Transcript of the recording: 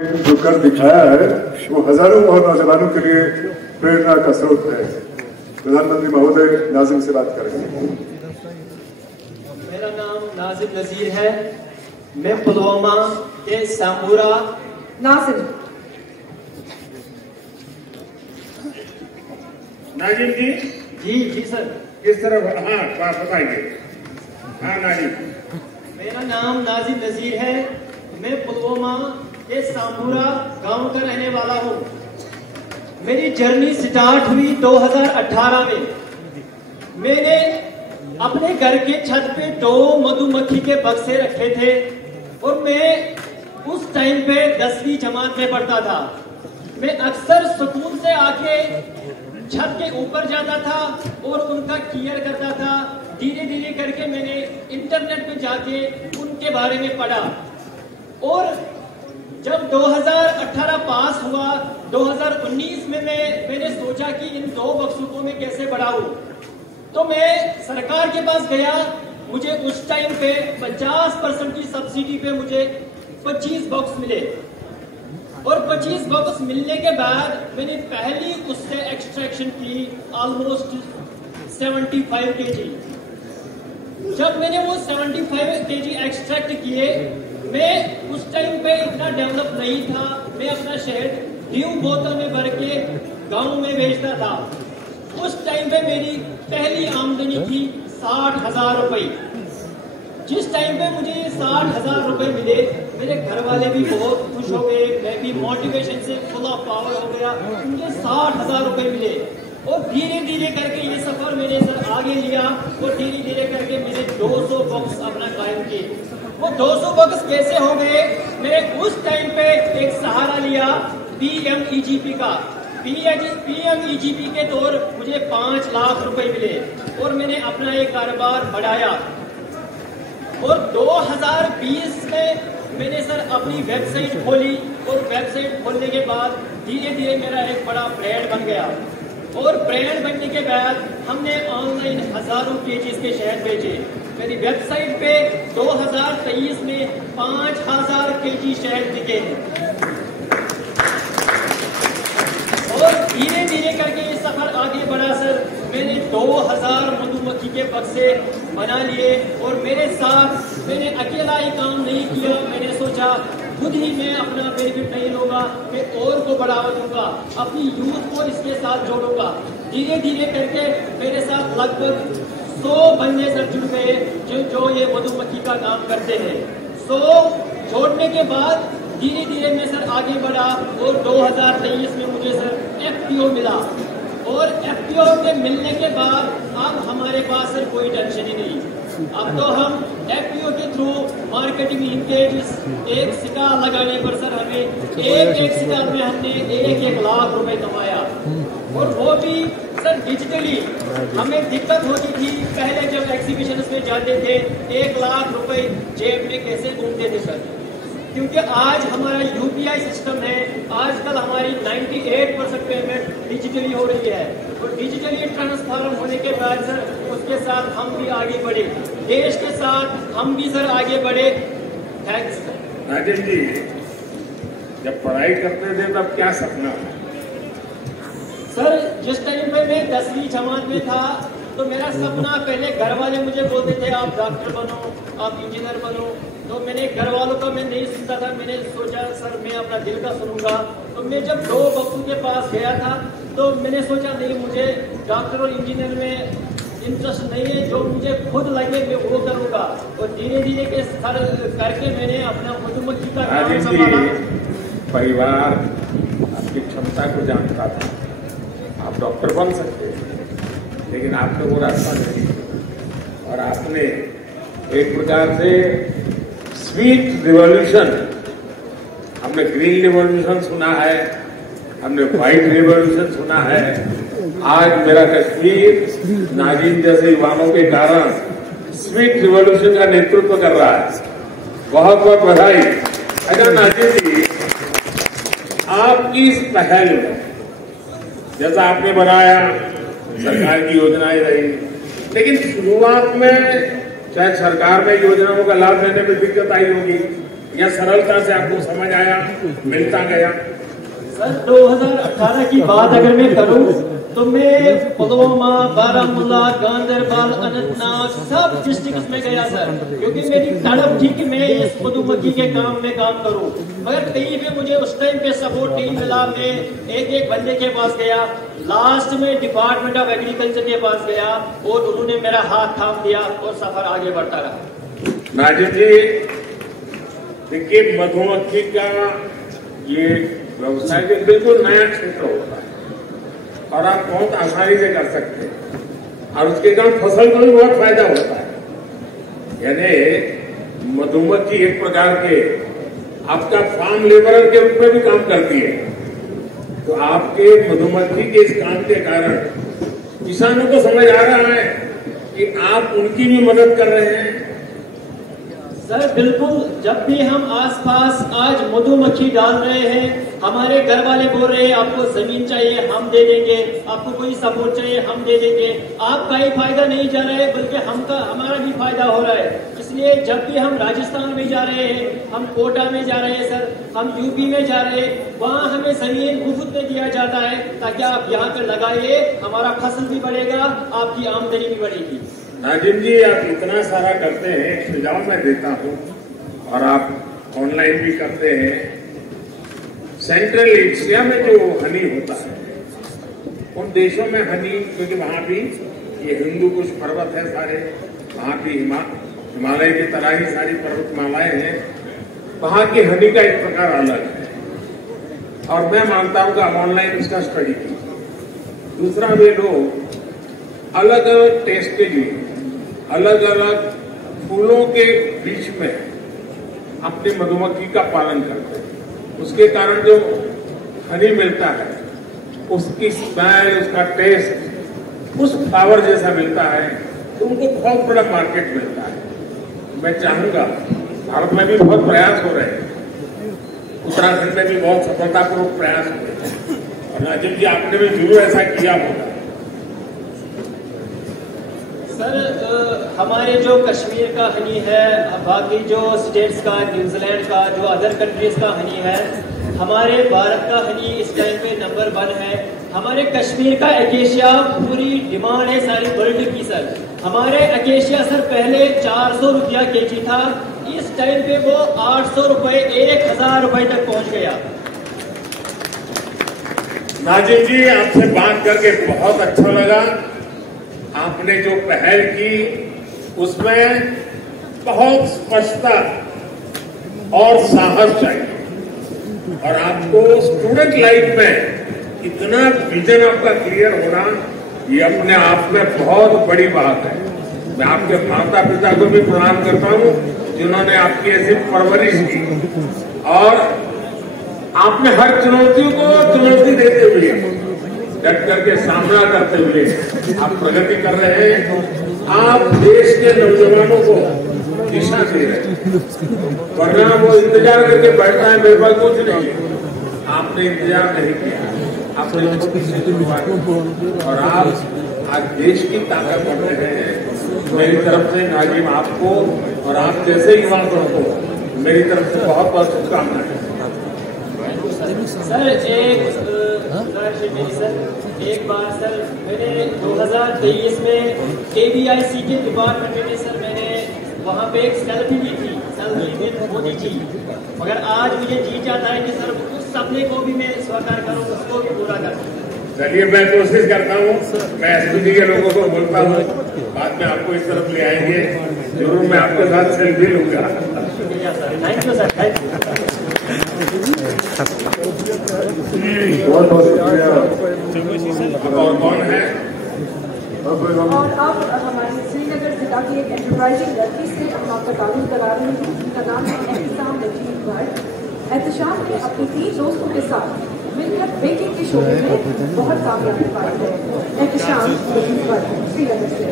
जो कर दिखाया है वो हजारों और नौजवानों के लिए प्रेरणा का स्रोत है। प्रधानमंत्री महोदय नाजिम से बात करेंगे। मेरा नाम नाजिम नजीर है। मैं पुलवामा के सामूरा नाजिम जी जी सर। किस तरह? हाँ बताइए। हाँ नाजिम, मेरा नाम नाजिम नजीर है। मैं पुलवामा के सामूरा गांव का रहने वाला हूँ। मेरी जर्नी स्टार्ट हुई 2018 में। मैंने अपने घर के छत पे 2 मधुमक्खी के बक्से रखे थे और मैं उस टाइम पे 10वीं जमात में पढ़ता था। मैं अक्सर स्कूल से आके छत के ऊपर जाता था और उनका केयर करता था। धीरे धीरे करके मैंने इंटरनेट पे जाके उनके बारे में पढ़ा और जब 2018 पास हुआ 2019 में मैंने सोचा कि इन 2 बक्सों को मैं कैसे बढ़ाऊं। तो मैं सरकार के पास गया। मुझे उस टाइम पे 50% की सब्सिडी पे मुझे 25 बॉक्स मिले और 25 बॉक्स मिलने के बाद मैंने पहली उससे एक्सट्रैक्शन की ऑलमोस्ट 75 kg। जब मैंने वो 75 kg एक्सट्रैक्ट किए, मैं उस टाइम पे इतना डेवलप नहीं था। मैं अपना शहद ड्यू बोतल में भर के गांव में बेचता था। उस टाइम पे मेरी पहली आमदनी थी 60,000 रुपए। जिस टाइम पे मुझे 60,000 रुपए मिले, मेरे घर वाले भी बहुत खुश हो गए। मैं भी मोटिवेशन से फुल ऑफ पावर हो गया। मुझे 60,000 रुपए मिले और धीरे धीरे करके ये सफर मैंने सर आगे लिया और धीरे धीरे करके मैंने 200 बॉक्स अपना कायम किए। वो 200 बॉक्स कैसे हो गए? मैंने उस टाइम पे एक सहारा लिया PMEGP का। PMEGP के तौर मुझे 5 लाख रुपए मिले और मैंने अपना एक कारोबार बढ़ाया। और 2020 में मैंने सर अपनी वेबसाइट खोली और वेबसाइट खोलने के बाद धीरे धीरे मेरा एक बड़ा ब्रांड बन गया और ब्रांड बनने के बाद हमने ऑनलाइन हजारों केजीज के शहद बेचे। मेरी वेबसाइट पे 2023 में 5,000 केजी शहद बिके और धीरे धीरे करके ये सफर आगे बढ़ा सर। मैंने 2000 मधुमक्खी के बक्से बना लिए और मेरे साथ मैंने अकेला ही काम नहीं किया। मैंने सोचा खुद ही मैं अपना बेनिफिट नहीं लूंगा, मैं और को बढ़ावा दूंगा, अपनी यूथ को इसके साथ जोड़ूंगा। धीरे धीरे करके मेरे साथ लगभग 100 बंदे सर जुड़ गए जो ये मधुमक्खी का काम करते हैं। 100 जोड़ने के बाद धीरे धीरे मैं सर आगे बढ़ा और 2023 में मुझे सर FPO मिला और FPO के मिलने के बाद अब हमारे पास सर कोई टेंशन ही नहीं। अब तो हम FPO के थ्रू मार्केटिंग लिंकेज एक सिक्का लगाने पर सर हमें एक सिक्का में हमने 1 लाख रुपए कमाया और वो भी सर डिजिटली। हमें दिक्कत होती थी पहले जब एग्जीबिशन में जाते थे 1 लाख रुपए जेब में कैसे घूमते थे सर, क्योंकि आज हमारा UPI सिस्टम है। आजकल हमारी 98% पेमेंट डिजिटली हो रही है और डिजिटली ट्रांसफॉर्म होने के बाद सर उसके साथ हम भी आगे बढ़े, देश के साथ हम भी सर आगे बढ़े। थैंक्स राजेश जी, जब पढ़ाई करते थे तब क्या सपना सर? जिस टाइम पे मैं 10वीं जमात में था तो मेरा सपना, पहले घर वाले मुझे बोलते थे आप डॉक्टर बनो, आप इंजीनियर बनो। तो मैंने घर वालों का मैं नहीं सुनता था। मैंने सोचा सर मैं अपना दिल का सुनूंगा। तो मैं जब 2 बच्चों के पास गया था तो मैंने सोचा नहीं, मुझे डॉक्टर और इंजीनियर में इंटरेस्ट नहीं है, जो मुझे खुद लगे मैं वो करूंगा। और धीरे धीरे के सर करके मैंने अपना मधुमक्खी का काम संभाला। परिवार आपकी क्षमता को जानता था, आप डॉक्टर बन सकते हैं, लेकिन आपने वो रास्ता नहीं और आपने एक प्रकार से स्वीट रिवॉल्यूशन, हमने ग्रीन रिवॉल्यूशन सुना है, हमने व्हाइट रिवॉल्यूशन सुना है। आज मेरा कश्मीर नाजिम जैसे युवाओं के कारण स्वीट रिवॉल्यूशन का नेतृत्व कर रहा है। बहुत बहुत बधाई। अगर नाजिम जी आपकी इस पहल में, जैसा आपने बनाया, सरकार की योजनाएं रही, लेकिन शुरुआत में शायद सरकार में योजनाओं का लाभ लेने में दिक्कत आई होगी, या सरलता से आपको समझ आया, मिलता गया? सर 2018 की बात अगर मैं करूं तो मैं पुलवामा, बारामूला, गांधरबल, अनंतनाग सब डिस्ट्रिक्ट में गया सर, क्योंकि मेरी तड़प थी कि मैं इस मधुमक्खी के काम में काम करूं। मगर कहीं पे मुझे उस टाइम पे सपोर्ट नहीं मिला। मैं एक बंदे के पास गया, लास्ट में डिपार्टमेंट ऑफ एग्रीकल्चर के पास गया और उन्होंने मेरा हाथ थाम दिया और सफर आगे बढ़ता रहा। नाजिम जी, देखिए मधुमक्खी का ये व्यवसाय के बिल्कुल नया क्षेत्र होता है और आप बहुत आसानी से कर सकते हैं और उसके कारण फसल को भी बहुत फायदा होता है। यानी मधुमक्खी एक प्रकार के आपका फार्म लेबरर के रूप में भी काम करती है। तो आपके मधुमक्खी के इस काम के कारण किसानों को समझ आ रहा है कि आप उनकी भी मदद कर रहे हैं। सर बिल्कुल, जब भी हम आसपास आज मधुमक्खी डाल रहे हैं, हमारे घर वाले बोल रहे हैं आपको जमीन चाहिए हम दे देंगे, आपको कोई सपोर्ट चाहिए हम दे देंगे। आपका ही फायदा नहीं जा रहा है बल्कि हमारा भी फायदा हो रहा है। इसलिए जब भी हम राजस्थान में जा रहे हैं, हम कोटा में जा रहे हैं सर, हम यूपी में जा रहे हैं, वहाँ हमें जमीन मुफ्त में दिया जाता है ताकि आप यहाँ पे लगाइए, हमारा फसल भी बढ़ेगा, आपकी आमदनी भी बढ़ेगी। नाजिम जी, आप इतना सारा करते हैं, एक सुझाव मैं देता हूं और आप ऑनलाइन भी करते हैं। सेंट्रल एशिया में जो हनी होता है, उन देशों में हनी, क्योंकि वहां भी ये हिंदू कुश पर्वत है सारे, वहां भी हिमालय की तरह ही सारी पर्वतमालाएं हैं, वहां की हनी का एक प्रकार अलग है और मैं मानता हूं कि आप ऑनलाइन उसका स्टडी कीजिए। दूसरा, वे लोग अलग अलग टेस्ट के लिए अलग अलग फूलों के बीच में अपनी मधुमक्खी का पालन करते हैं। उसके कारण जो हनी मिलता है उसकी स्मेल, उसका टेस्ट उस फ्लावर जैसा मिलता है, तो उनको बहुत बड़ा मार्केट मिलता है। मैं चाहूंगा, भारत में भी बहुत प्रयास हो रहे हैं, उत्तराखंड में भी बहुत सफलतापूर्वक प्रयास हो रहे हैं और नाजिम जी आपने भी जरूर ऐसा किया होगा। सर हमारे जो कश्मीर का हनी है, बाकी जो स्टेट्स का, न्यूजीलैंड का, जो अदर कंट्रीज का हनी है, हमारे भारत का हनी इस टाइम पे नंबर 1 है। हमारे कश्मीर का एकेशिया पूरी डिमांड है सारी वर्ल्ड की सर। हमारे एकेशिया सर पहले 400 रुपया केजी था, इस टाइम पे वो 800 रुपए, 1000 रुपए तक पहुंच गया। नाजिम जी, आपसे बात करके बहुत अच्छा लगा। आपने जो पहल की उसमें बहुत स्पष्टता और साहस चाहिए और आपको स्टूडेंट लाइफ में इतना विजन आपका क्लियर होना, ये अपने आप में बहुत बड़ी बात है। मैं आपके माता पिता को भी प्रणाम करता हूं जिन्होंने आपकी ऐसी परवरिश की और आपने हर चुनौतियों को चुनौती देते हुए, डट करके सामना करते हुए आप प्रगति कर रहे हैं। आप देश के नौजवानों को दिशा दे रहे हैं, वरना वो इंतजार करके बैठता है मेरे पास कुछ नहीं है। आपने इंतजार नहीं किया, आपने छोटी सी शुरुआत और आप आज देश की ताकत बन रहे हैं। मेरी तरफ से नाजिम आपको और आप जैसे युवाओं को मेरी तरफ से बहुत बहुत शुभकामनाएं। सर एक बार सर मैंने 2023 में KVIC के डिपार्टमेंट में सर मैंने वहाँ पे एक सेल्फी ली थी, सेल्फी विद मोदी जी। मगर आज मुझे जी चाहता है कि सर उस सपने को भी मैं स्वीकार करूँ, उसको भी पूरा करूँ। चलिए, मैं कोशिश करता हूँ। मैं एसपीजी के लोगों को बोलता हूँ, बाद में आपको इस तरफ ले आएंगे, जरूर मैं आपके साथ सेल्फी लूंगा। Thank you sir, thank you. बहुत बहुत शुक्रिया। और कौन है? और अब हमारे श्रीनगर जिला की एक एंटरप्राइजिंग लड़की से हम आपका तारुफ करा रहे हैं, जिनका नाम है एहतिशाम नजीम भट्ट। एहतिशाम ने अपनी 3 दोस्तों के साथ मिलकर बेकिंग के शोबे में बहुत कामयाबी पाई है। एहतिशाम नजीम भट्ट श्रीनगर से।